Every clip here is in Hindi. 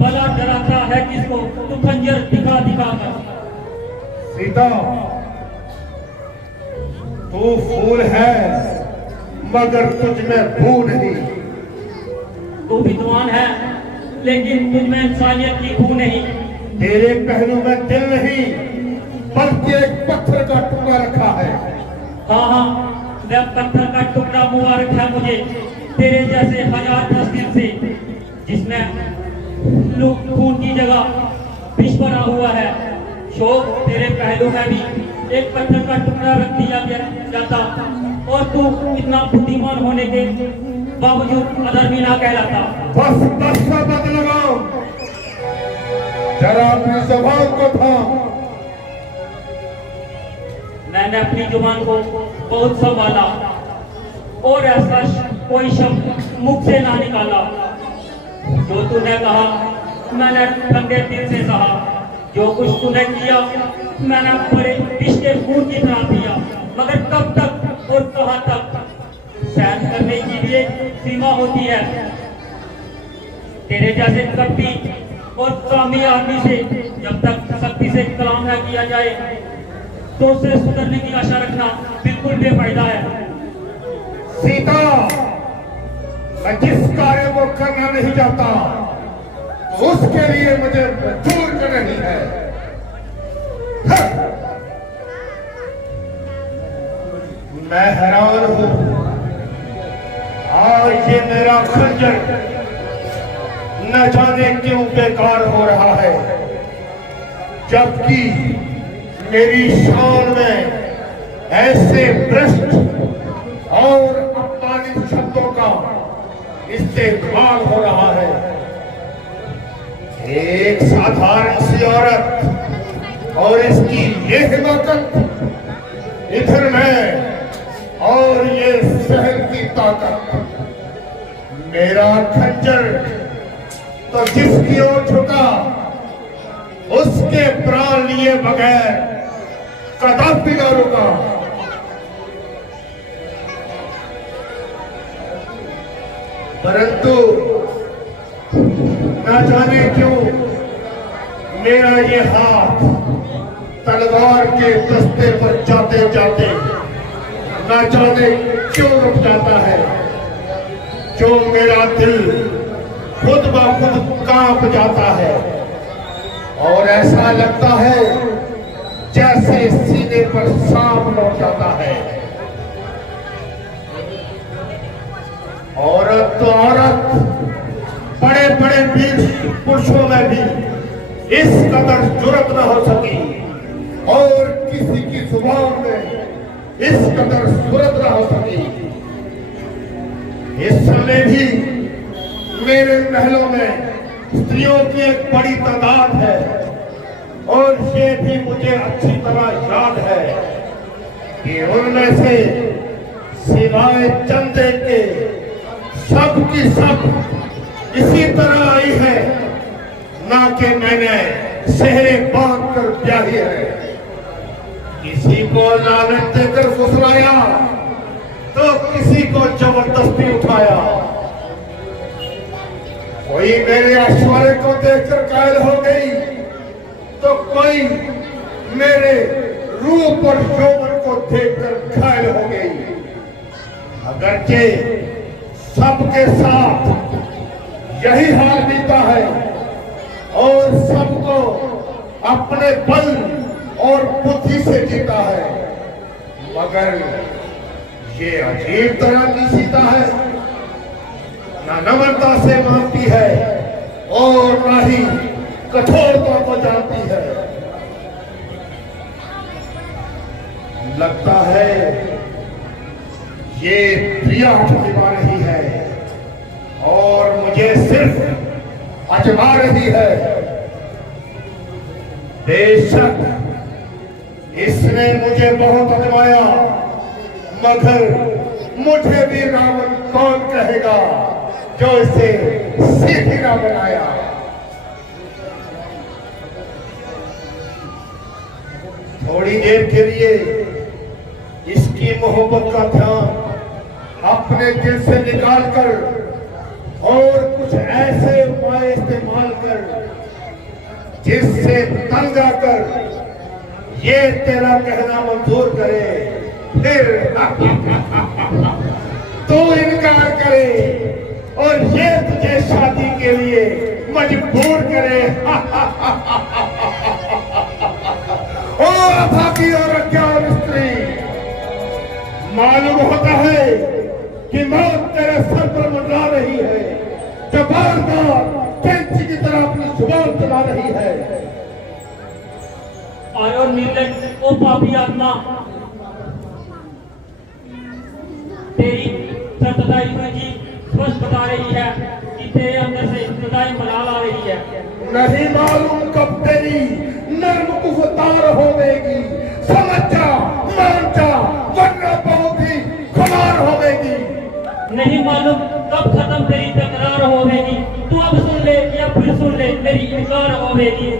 भला डराता है किसको तू खंजर दिखा दिखा कर। सीता, तू फूल है मगर तुझ में भू नहीं। तू विद्वान है लेकिन तुझ में इंसानियत की खू नहीं। तेरे पहलू में दिल नहीं बल्कि एक पत्थर का टुकड़ा रखा है। हाँ हाँ, वह पत्थर का टुकड़ा मुबारक है मुझे तेरे जैसे हजार तस्वीर से, जिसमें लूट खून की जगह विष भरा हुआ है। शोक तेरे पहलू में भी एक पत्थर का टुकड़ा रख दिया जाता और तू इतना बुद्धिमान होने के बावजूद अधर्मी ना कहलाता। बस बस का मत लगाओ, जरा अपनी जुबान को थाम। मैंने अपनी जुबान को बहुत संभाला और ऐसा कोई शब्द मुख से ना निकाला। जो तूने कहा मैंने ठंडे दिल से सहा, जो कुछ तूने किया मैंने बड़े रिश्ते खून की तरह दिया। मगर कब तक और कहां तक? सहन करने की भी एक सीमा होती है। तेरे जैसे कपटी और कामी आदमी से जब तक सख्ती से कलाम न किया जाए तो उसे सुधरने की आशा रखना बिल्कुल बेफायदा है। सीता, मैं जिस कार्य को करना नहीं चाहता उसके लिए मुझे मजबूर कर रही है। मैं हैरान हूं, आज ये मेरा खंजर न जाने क्यों बेकार हो रहा है, जबकि मेरी शान में ऐसे भ्रष्ट और अपमानित शब्दों का इस्तेमाल हो रहा है। एक साधारण सी औरत और इसकी ये हिमाकत, इधर मैं और ये शहर की ताकत। मेरा खंजर तो जिसकी ओर झुका उसके प्राण लिए बगैर कदापि न रुका। परंतु न जाने क्यों मेरा ये हाथ तलवार के दस्ते पर जाते जाते न जाने क्यों रुक जाता है। जो मेरा दिल खुद ब खुद कांप जाता है और ऐसा लगता है जैसे सीने पर सांप लौट जाता है। औरत तो औरत, बड़े बड़े वीर पुरुषों में भी इस कदर जुर्रत न हो सकी और किसी की जुबान में इस कदर जुर्रत न हो सकी। इस समय भी मेरे महलों में स्त्रियों की एक बड़ी तादाद है और ये भी मुझे अच्छी तरह याद है कि उनमें से सिवाय चंदे के सब की सब इसी तरह आई है, ना कि मैंने सेहरे बांध कर ब्याही है। किसी को लालच देकर फुसलाया तो किसी को जबरदस्ती उठाया। कोई मेरे ऐश्वर्य को देखकर कायल हो गई तो कोई मेरे रूप और यौवन को देखकर घायल हो गई। अगरचे सबके साथ यही हाल बीता है और सबको अपने बल और बुद्धि से जीता है, मगर ये अजीब तरह की सीता है, न नम्रता से मानती है और न ही कठोरता को जानती है। लगता है ये प्रिया अजमा रही है और मुझे सिर्फ अजमा रही है। बेशक इसने मुझे बहुत अजमाया, मगर मुझे भी रावण कौन कहेगा जो इसे सीधी ना बनाया। थोड़ी देर के लिए इसकी मोहब्बत का ध्यान अपने दिल से निकालकर और कुछ ऐसे उपाय इस्तेमाल कर जिससे तंग आकर ये तेरा कहना मंजूर करे, फिर तू इनकार करे और ये तुझे शादी के लिए मजबूर करे। ओ अभागी और अज्ञान स्त्री, मालूम होता है कि मौत तेरे सर पर मंडरा रही है, जो बार बार कैंची की तरह अपनी जुबान चला रही है। और निर्लज, ओ पापी आत्मा, तेरी सतदाई जी स्पष्ट बता रही है कि तेरे अंदर से सदाई मलाल आ रही है। नहीं मालूम कब तेरी नर्म कुफतार होवेगी, समझ जा, मान जा, वरना बहुत ही खुमार होवेगी। नहीं मालूम कब खत्म तेरी तकरार होवेगी, तू अब सुन ले या फिर सुन ले, तेरी इनकार होवेगी।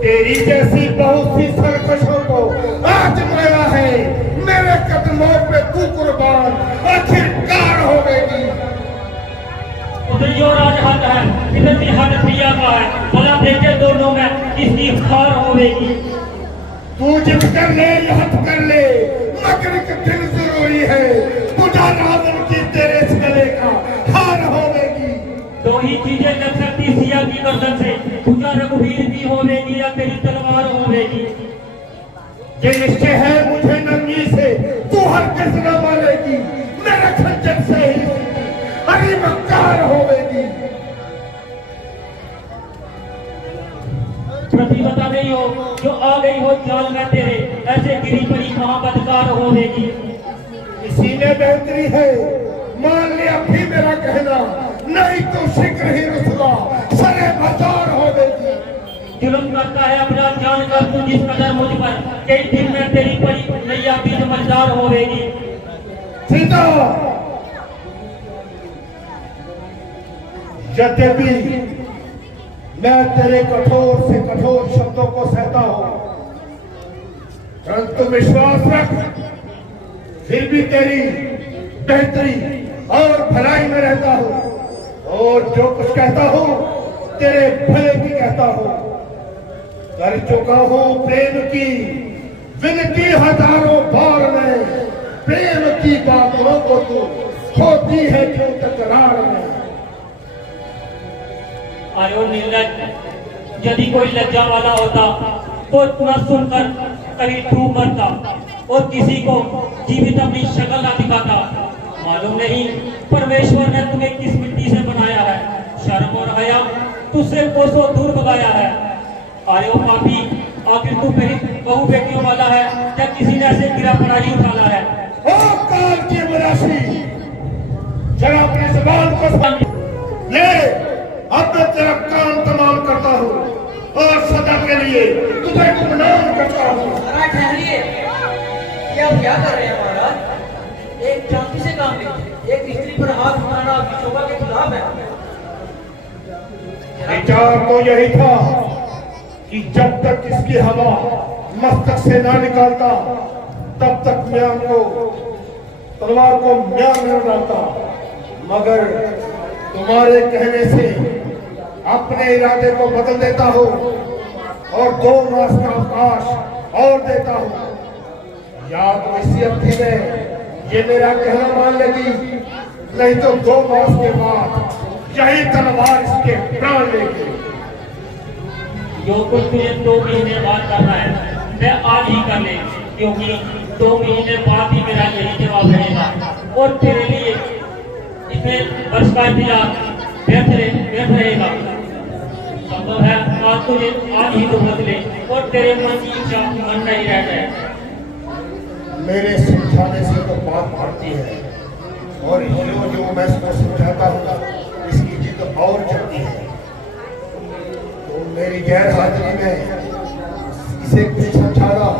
तेरी जैसी बहुत सी सरकशों को आजमाया है, मेरे कदमों पे तू कुर्बान आखिरकार होवेगी। उधर जो राजहत है, इधर की हद प्रिया का है, भला देखे दोनों में किसकी हार होवेगी। तू जिद कर ले या हद कर ले, मगर एक दिन जरूरी है, तुझा रावण की तेरे इस गले का हार होवेगी। दो ही चीजें लग सकती सिया की गर्दन से, तुझा रघुवीर की होवेगी या तेरी तलवार होवेगी। ये निश्चय है मुझे नंगी से, तू हर किस न मानेगी, मेरे खंजर से ही हरी मक्कार होवेगी। प्रतिबता नहीं हो, जो आ गई हो जाल में तेरे, ऐसे गिरी पड़ी कहाँ बदकार होवेगी। इसी ने बेहतरी है, मान लिया भी मेरा कहना, नहीं तो शीघ्र ही रुसवा सरे बाजार होवेगी। जुल्म करता है अपना जानकर तू जिस कदर मुझ पर, कई दिन में तेरी पड़ी नैया बीच मजदार होवेगी। सीता, यद्यपि मैं तेरे कठोर से कठोर शब्दों को सहता हूं, परंतु विश्वास रख, फिर भी तेरी बेहतरी और भलाई में रहता हूं, और जो कुछ कहता हूं तेरे भले की कहता हूं। कर चुका हूं प्रेम की विनती हजारों बार में, प्रेम की बातों को तू होती है क्यों तकरार में। आयो निर्लज, यदि कोई लज्जा वाला होता तो इतना सुनकर कहीं डूब मरता और किसी को जीवित अपनी शक्ल ना दिखाता। मालूम नहीं परमेश्वर ने तुम्हें किस मिट्टी से बनाया है, शर्म और हया तुझसे कोसों दूर भगाया है। आयो पापी, आखिर तू मेरी बहु बेटियों वाला है या किसी ने ऐसे गिरा पड़ा ही उठाना है। ओ काल की मरासी, जरा अपनी जुबान को ले, अब मैं तेरा काम तमाम करता हूँ और सदा के लिए तुझे गुमनाम करता हूँ। ठहरिए, ये आप क्या कर रहे हैं महाराज? एक चांदी से काम लीजिए, एक स्त्री पर हाथ उठाना शोभा के खिलाफ है। विचार तो यही था कि जब तक इसकी हवा मस्तक से ना निकालता, तब तक म्यान को तलवार को म्यान में डालता, मगर तुम्हारे कहने से अपने इरादे को बदल देता हूँ और 2 मास का अवकाश और देता हूँ। या तो इसी अवधि में ये मेरा कहना मान लेगी, नहीं तो 2 मास के बाद यही तलवार इसके प्राण लेगी। जो कुछ तुझे 2 महीने बाद करना है मैं आज ही कर ले, क्योंकि 2 महीने बाद ही मेरा यही जवाब रहेगा और तेरे लिए इसमें वर्ष का इंतजार व्यर्थ रहेगा। संभव है आज तुझे आज ही तो बदले और तेरे मन की इच्छा मन नहीं रह जाए। मेरे समझाने से तो बात बढ़ती है और जो मैं इसको समझाता हूँ इसकी जिद और चलती है। तो मेरी गैर हाजिरी में इसे कुछ समझाना,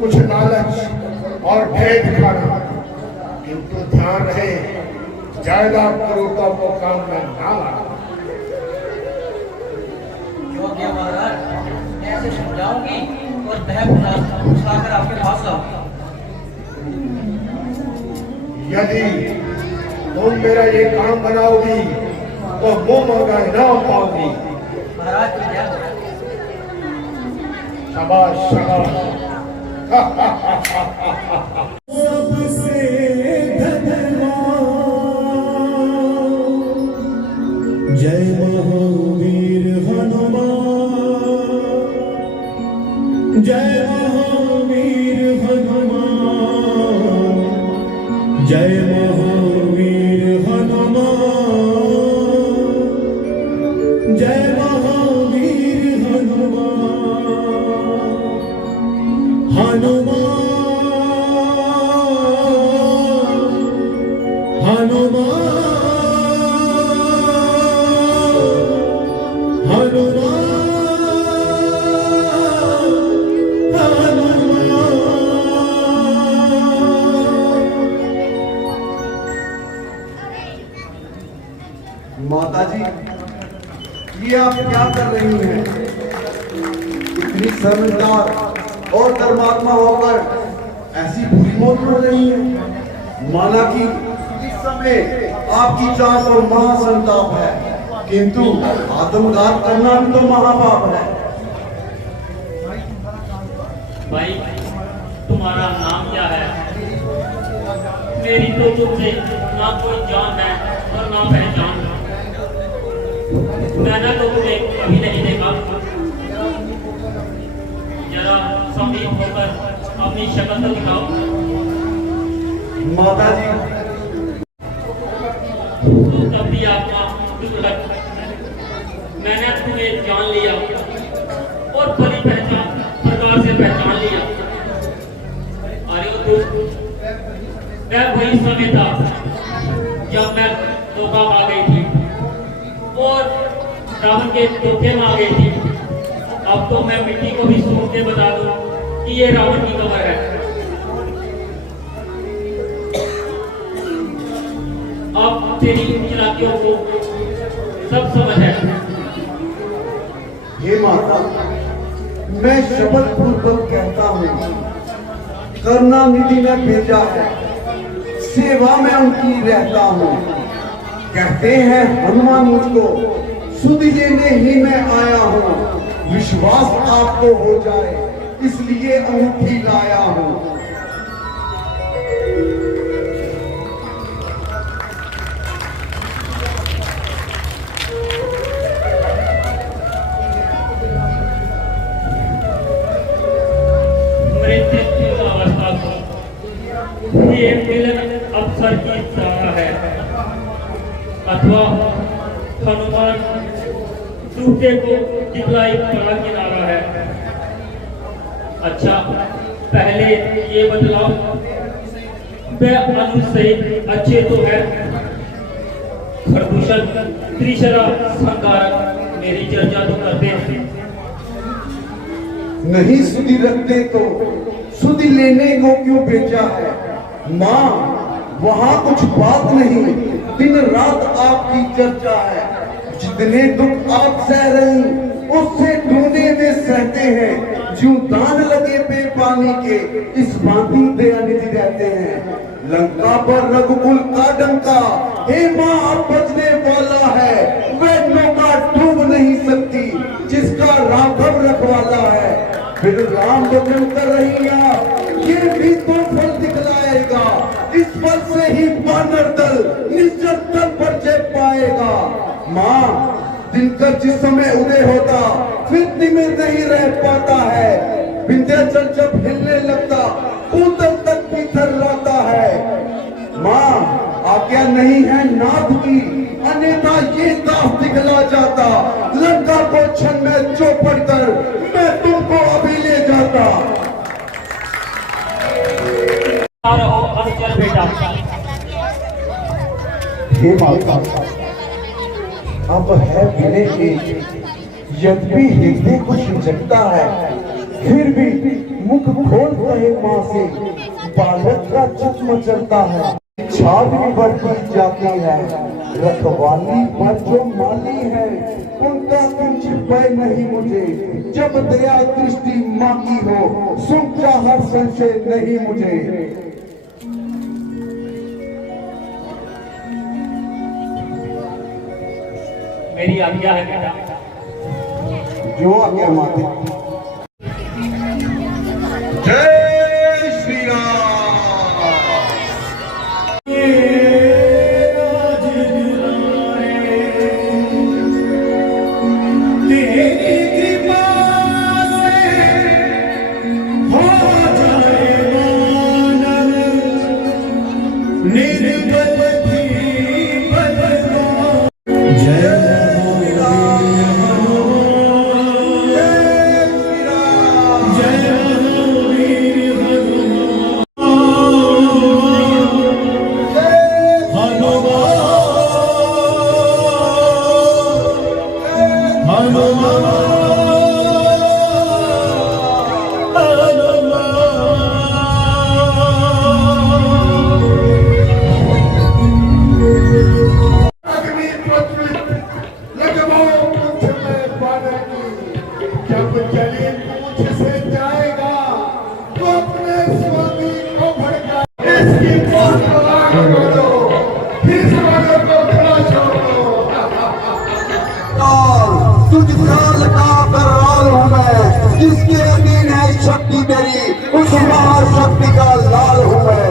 कुछ लालच और भय दिखाना, किंतु ध्यान रहे जायदाद करोड़ों को काम में ना लाना। योग्य महाराज, मैं ऐसे समझाऊंगी और बहक उठाकर आपके पास लाऊंगी। यदि तुम मेरा ये काम बनाओगी तो मुंह मांगा इनाम पाओगी। महाराज की क्या शाबाश शाबाश। सबसे धन्यवाद जय महावीर हनुमान, जय महावीर हनुमान, जय महावीर हनुमान, जय महावीर हनुमान। हनुमान माता जी, ये आप क्या कर रही हैं? इतनी समझदार और धर्मात्मा होकर ऐसी बुरी मौत हो रही है। माना कि इस समय आपकी जान को महासंताप है, किंतु आत्मघात करना भी तो महापाप है। भाई, तुम्हारा नाम क्या है? मेरी तो तुमसे ना कोई जान है और ना पहचान। मैंने तो तुम्हें कभी नहीं देखा। जरा समीप होकर अपनी शक्ल तो दिखाओ। माता जी, तो तब भी आपका दुर्लभ। मैंने तुम्हें जान लिया और भली पहचान प्रकार से पहचान लिया। अरे तू, मैं वही समय था जब मैं धोखा खा गई थी और रावण के धोखे में आ गई थी। अब तो मैं मिट्टी को भी सूंघ के बता दूं कि ये रावण की कबर है। अब तेरी चालाकियों को सब समझ है। हे माता, मैं शपथ पूर्वक कहता हूँ, करुणानिधि ने भेजा है, सेवा में उनकी रहता हूँ। कहते हैं हनुमान मुझको सुधि लेने ही मैं आया हूँ। विश्वास आपको हो जाए इसलिए अंगूठी लाया हूँ। मृत्यु की अवस्था को ये मिलन अवसर की तरह है, अथवा हनुमान दूसरे को दिखलाई पड़ा किनारा है। अच्छा, पहले ये बदलाव, वे अनुज सहित अच्छे तो है। खरदूषण त्रिशरा संकारक मेरी चर्चा तो करते हैं। नहीं सुधि रखते तो सुधि लेने को क्यों भेजा है? माँ, वहाँ कुछ बात नहीं, दिन रात आपकी चर्चा है। जितने दुख आप सह रही उससे टूने में सहते हैं। जो दान लगे पे पानी के इस भांति दयानिधि रहते हैं। लंका पर रघुकुल का डंका हे माँ अब बजने वाला है। वह नौका डूब नहीं सकती जिसका राघव रखवाला है। फिर राम वचन कर रही आप, ये भी तो फल दिखलाएगा। इस फल से ही वानर दल निश्चित तल पर जय पाएगा। माँ, दिनकर जिस समय उदय होता फिर में नहीं रह पाता है। विंध्याचल जब हिलने लगता ऊपर तक भी थर्राता है। माँ, आज्ञा नहीं है नाथ की, अन्यथा ये दास दिखला जाता। लंका को क्षण में चौपड़ कर मैं तुमको अभी ले जाता। रहो अनुचर बेटा। हे माता, अब है विनय के, यद्यपि हृदय कुछ जगता है, फिर भी मुख खोल रहे माँ से बालक का जन्म चलता है। छाप भी बढ़ती जाती है, रखवाली पर जो माली है उनका कुछ भय नहीं मुझे। जब दया दृष्टि माँ की हो सुख का हर संशय नहीं मुझे। मेरी आज्ञा है बेटा। जो आज्ञा माते। जय श्री राम। तेरी कृपा से हो जाए मानव निर्बल भी बलवान। जय अग्नि प्रज्वलित लगवाओ पूंछ में बादल की। जब जली पूंछ से जाएगा तो अपने स्वामी को भड़का। इसकी पूंछ को आग लगा दो, फिर स्वामी को खड़ा छोड़ दो। तुझका लगा कर लाल हूँ मैं, जिसके अधीन है शक्ति मेरी, उस महाशक्ति का लाल हूँ मैं।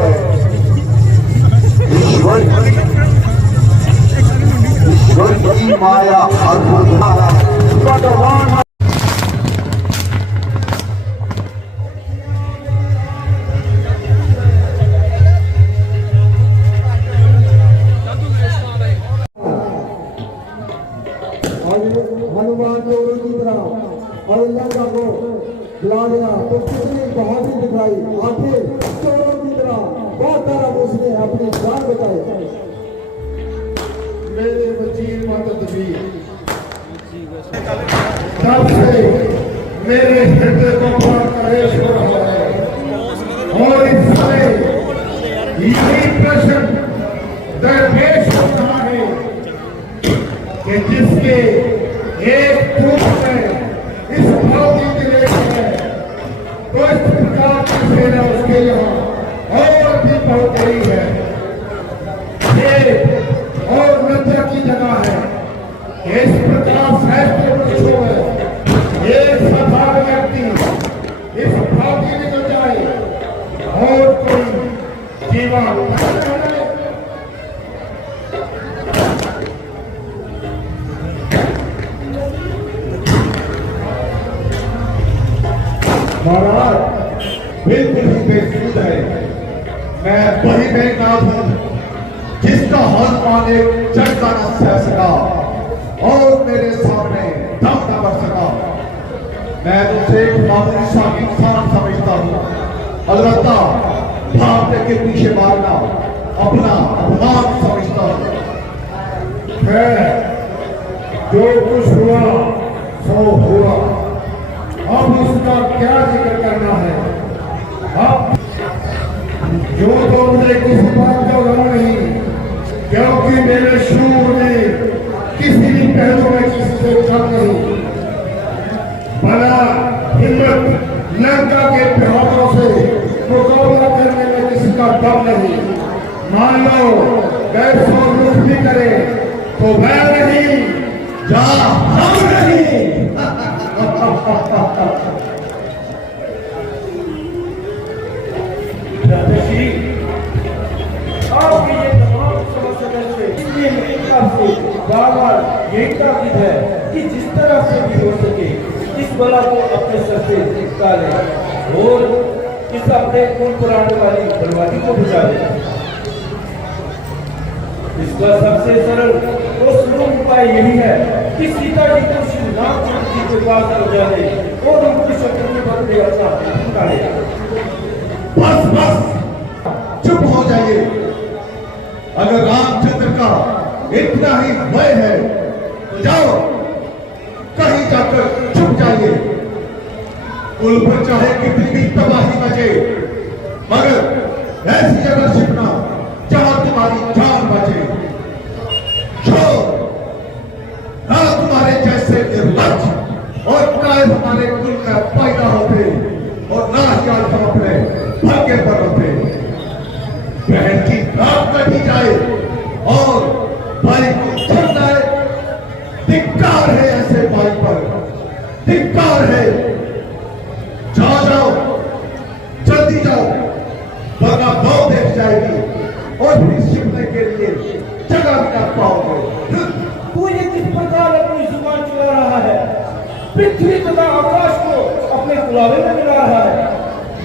ईश्वर की माया अद्भुत है, भगवान हनुमान चोरों की तरह और लंका को बुला लिया तो कितनी बहादुरी दिखाई। आखिर चोरों की तरह बहुत तरह उसने अपनी जान बचाई। मेरे वजीर मदद भी तब से मेरे हृदय को बड़ा कलेश हो रहा है और इस समय यही प्रश्न दरपेश हो रहा है कि जिसके एक टूट में इस भौतिक देश है तो इस प्रकार की सेना उसके यहाँ और भी बहुत गई है। ये और लज्जा की जगह है। इस प्रकार फैसले पुरुषों में एक साधारण व्यक्ति इस भाव की निकल जाए और कोई जीवन महाराज बिल्कुल ही बेसूद है। मैं वही मेघनाथ हूँ जिसका हनुमान एक झटका न सह सका और मेरे सामने दम न कर सका। मैं तुझे एक मामूली सा इंसान समझता हूँ, अलबत्ता भावने के पीछे मारना अपना अपमान समझता हूँ। खैर जो कुछ हुआ सो हुआ, अब उसका क्या जिक्र करना है। अब जो तो मुझे किसी बात का गम नहीं, क्योंकि मेरे शूर ने किसी भी पहलू में किसी से कम नहीं। बड़ा हिम्मत लंका के प्रभावों से मुकाबला करने में किसी का दम नहीं। मान लो गैर सौ रुख भी करे तो वह नहीं जा हम नहीं। आपकी ये तमाम समस्या से इसलिए मेरी तरफ से बार-बार यही ताकीद है कि जिस तरह से भी हो सके इस बला को अपने सर से निकाले और इस अपने खून पुराने वाली बलवानी को बुझा दे। इसका सबसे सरल और सुलभ उपाय यही है कि सीता जी को श्री रामचंद्र जी के पास ले जाए और उनकी शक्ति के बदले अपना उतारे। बस बस चुप हो जाइए। अगर रामचंद्र का इतना ही भय है तो जाओ कहीं जाकर छुप जाइए। कुल पर चाहे कितनी भी तबाही मचे, मगर ऐसी जगह छिपना जहां तुम्हारी जान बचे। ना तुम्हारे जैसे निर्लज और कायम हमारे कुल में पैदा होते और ना ही आज हम अपने भाग्य पर होते। बहन की रात कटी जाए और भाई को छड़ जाए धिक्कार है ऐसे भाई पर, धिक्कार है। जाओ जाओ, जल्दी जाओ, वरना दो देख जाएगी और फिर छिपने के लिए जगह भी ना पाओगे। तू ये किस प्रकार अपनी जुबान चला रहा है? पृथ्वी तथा आकाश को अपने गुलाबे में मिला रहा है।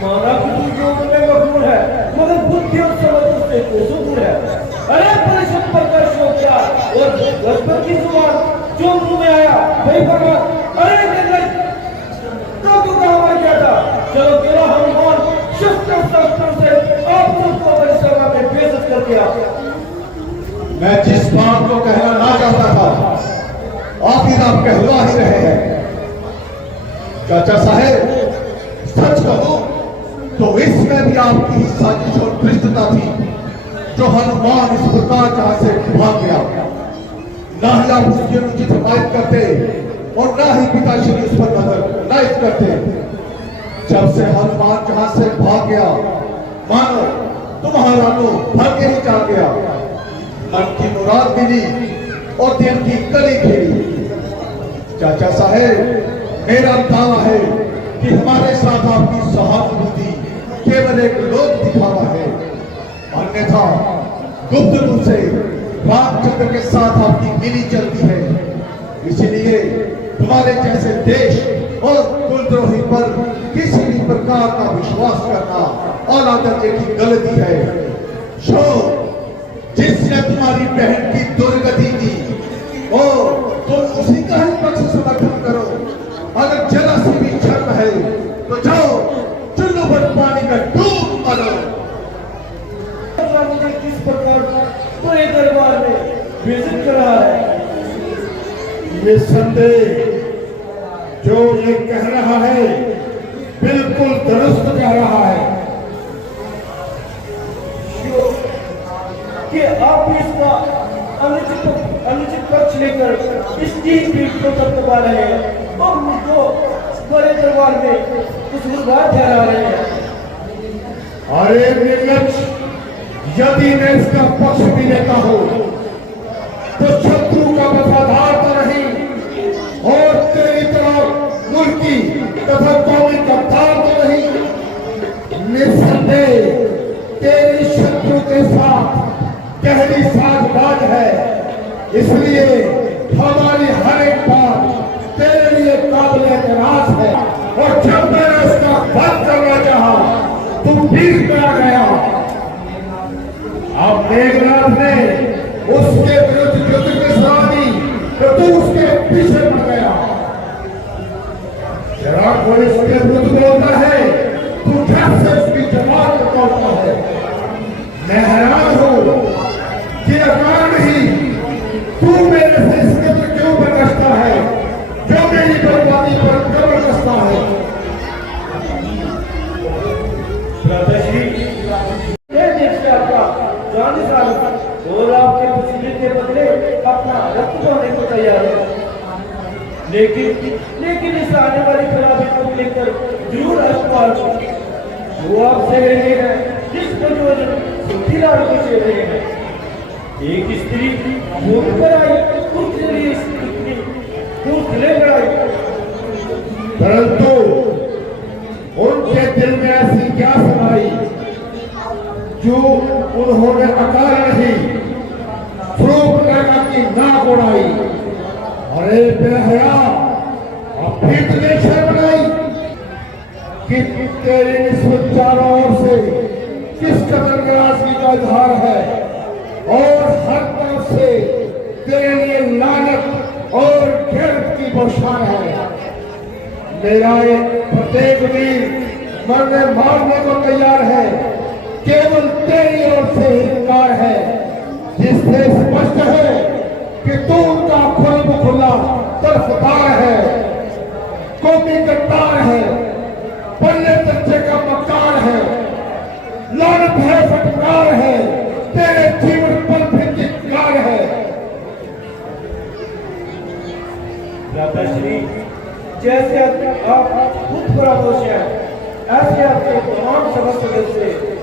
माना कि तू जो में मशहूर है, मगर बुद्धि और समझ उससे कोसों दूर है। अरे परिश्रम पर कर शोक्या और गजबत की जुबान जो मुंह में आया वही फरमा। अरे निर्लज, तो तू कहाँ मर गया था? चलो तेरा हनुमान शस्त्र शस्त्र से आप सबको अपनी सभा में बेइज्जत कर दिया। मैं जिस बात को कहना ना चाहता था, आखिर आप कहलवा ही रहे हैं। चाचा साहेब, सच कहो तो इसमें भी आपकी साजिश और धृष्टता थी, जो हनुमान इस प्रकार जहां से भाग गया। ना ही आप उसकी अनुचित हिमायत करते और ना ही पिताश्री उस पर नजर नाइज करते। जब से हनुमान जहां से भाग गया, मानो तुम्हारा तो भाग्य ही जा गया। मन की मुराद मिली और दिल की कली खिली। चाचा साहेब, मेरा दावा है कि हमारे साथ आपकी सहानुभूति केवल एक लोक दिखावा है, अन्यथा गुप्त रूप से रामचंद्र के साथ आपकी मिली चलती है। इसलिए तुम्हारे जैसे देश और कुलद्रोही पर किसी भी प्रकार का विश्वास करना और आदर्य की गलती है। जो जिसने तुम्हारी बहन की दुर्गति की, और तुम उसी का ही पक्ष समर्थन करो। अगर जरा सी भी शर्म है तो जाओ चुल्लू पर पानी में डूब मरो। मुझे किस प्रकार पूरे दरबार में बेइज्जत कर रहा है? निस्संदेह जो ये कह रहा है बिल्कुल दुरुस्त कह रहा है कि आप इसका अनुचित पक्ष लेकर इस चीज पीठ को दबा रहे हैं और मुझको बड़े दरबार में कुछ गुरबार ठहरा रहे हैं। अरे निर्लज, यदि मैं इसका पक्ष भी लेता हूं तो शत्रु का वफादार तो नहीं और तेरी तरह मुल्की तथा कौमी गद्दार तो नहीं। निस्संदेह तेरी शत्रु के साथ गहरी साझबाज है, इसलिए हमारी हर एक बात तेरे लिए काबिल एतराज है। और जब मैंने उसका वध करना चाहा, तुम बीच में आ गया। अब मेघनाथ ने उसके विरुद्ध युद्ध की सलाह दी तो तू उसके पीछे पड़ गया। जरा कोई उसके विरुद्ध बोलता है, तू झट से उसकी जवाब को तोड़ता है। मैं हैरान हूं कि अकारण ही तू मेरे से इस कदर क्यों बरसता है, जो मेरी बर्बादी पर कब्र कसता है। दादाश्री, ये देश से आपका जान निकाल और आपके पसीने के बदले अपना रक्त बहाने को तैयार है। लेकिन इस आने वाली खराबी को लेकर जरूर अखबार वो आप से रहे हैं जिस प्रयोजन सुखीलाल को से रहे हैं। एक स्त्री भूख पर आई, दूसरे लिए स्त्री दूसरे पर आई, परंतु उनके दिल में ऐसी क्या समाई जो उन्होंने अकारण ही फ्रूट करना की नाक उड़ाई। अरे बेहया, अब फिर तुझे शर्म नहीं कि तेरी निस्बत चारों ओर से किस कदर नाराजगी का इजहार है और हर तरफ से तेरे लिए लानत और गिरफ्त की बौछार है। मेरा एक प्रत्येक वीर मरने मारने को तैयार है, केवल तेरी ओर से इनकार है, जिससे स्पष्ट है कि तू उनका खुला तरफदार है, कौमी गद्दार है, पल्ले तच्चे का मक्कार है, लानत है, फटकार है, तेरे जीवन पर भी धिक्कार है। दादाश्री, जैसे आप खुद परामर्श हैं, ऐसे आपके तमाम सभा सदस्य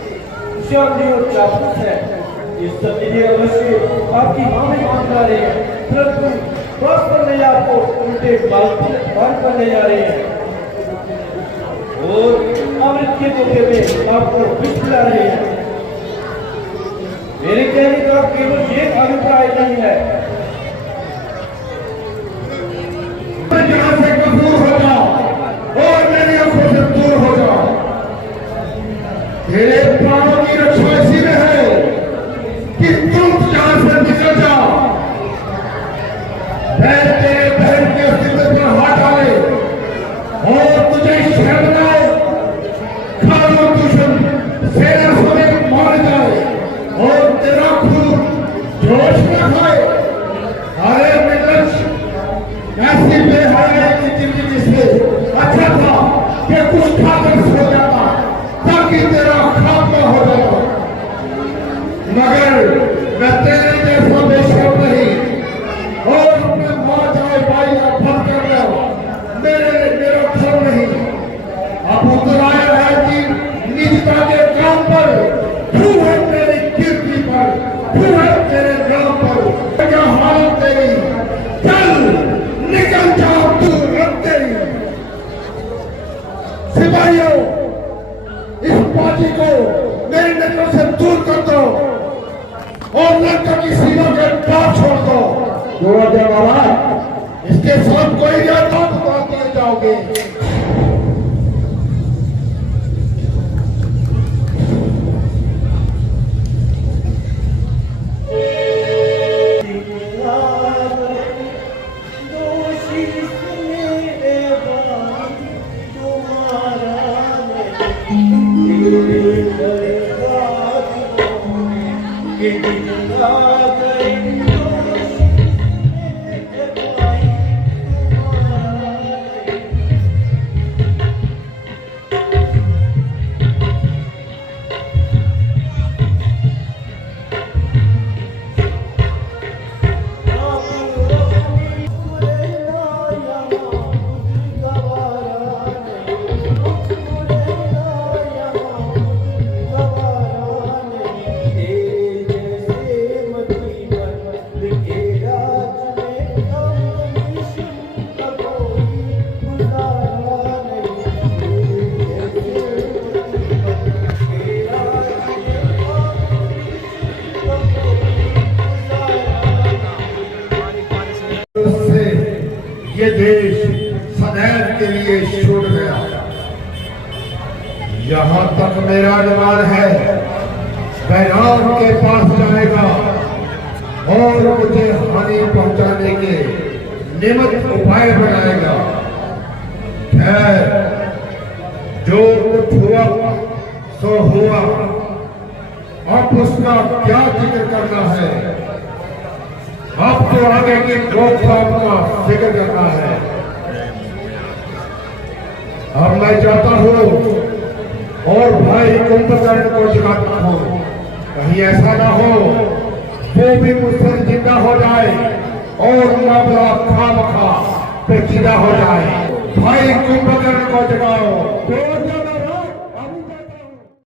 शांति और चापलूस है। इस सब के लिए अवश्य आपकी मां में मान रहे हैं, परंतु बस करने आपको उल्टे बाल पर ले जा रहे हैं और अमृत के धोखे में आपको विष पिला रहे हैं। मेरे कहने का केवल ये अभिप्राय नहीं है। यहाँ से दूर हो जाओ और मेरी आंखों से दूर हो जाओ। तेरे प्राणों की रक्षा इसी में है कि तुम यहाँ से निकल जाओ। मैं तेरे बहन के अस्तित्व पर हाथ डाले और तुझे शहर बनाए, खानो दुश्मन सेना समेत मार जाए और तेरा खून जोश में खाए। अरे मिलच, ऐसी बेहयाई की जिंदगी से अच्छा था कि कुछ खाकर सो जाता ताकि तेरा खात्मा हो जाता, मगर मैं तेरे जैसा बेशर्म नहीं और अपने माँ जाए भाई का फल करना मेरा फल नहीं। अब उतर आया है कि निजता के काम पर तू है, तेरी कीर्ति पर तू है, तेरे नाम पर क्या हालत तेरी। चल निकल जाओ, तू रख तेरी। सिपाहियों, इस पार्टी को मेरी नजरों से दूर कर दो और लंका की सीमा के पार छोड़ दो। इसके साथ कोई ज्यादा बात नहीं जाओगे। ये देश सदैव के लिए छूट गया। यहाँ तक मेरा अनुमान है वह राम के पास जाएगा और मुझे हानि पहुंचाने के निमित्त उपाय बनाएगा। खैर, जो कुछ हुआ सो हुआ, अब उसका क्या जिक्र करना है। अब तो आगे की रोकथाम का फिक्र करना है। अब मैं चाहता हूँ और भाई कुंभकर्ण को जगाता हूँ, कहीं ऐसा ना हो वो भी मुझसे जिंदा हो जाए और मामला खामखा पेचीदा हो जाए। भाई कुंभकर्ण को जगाओ।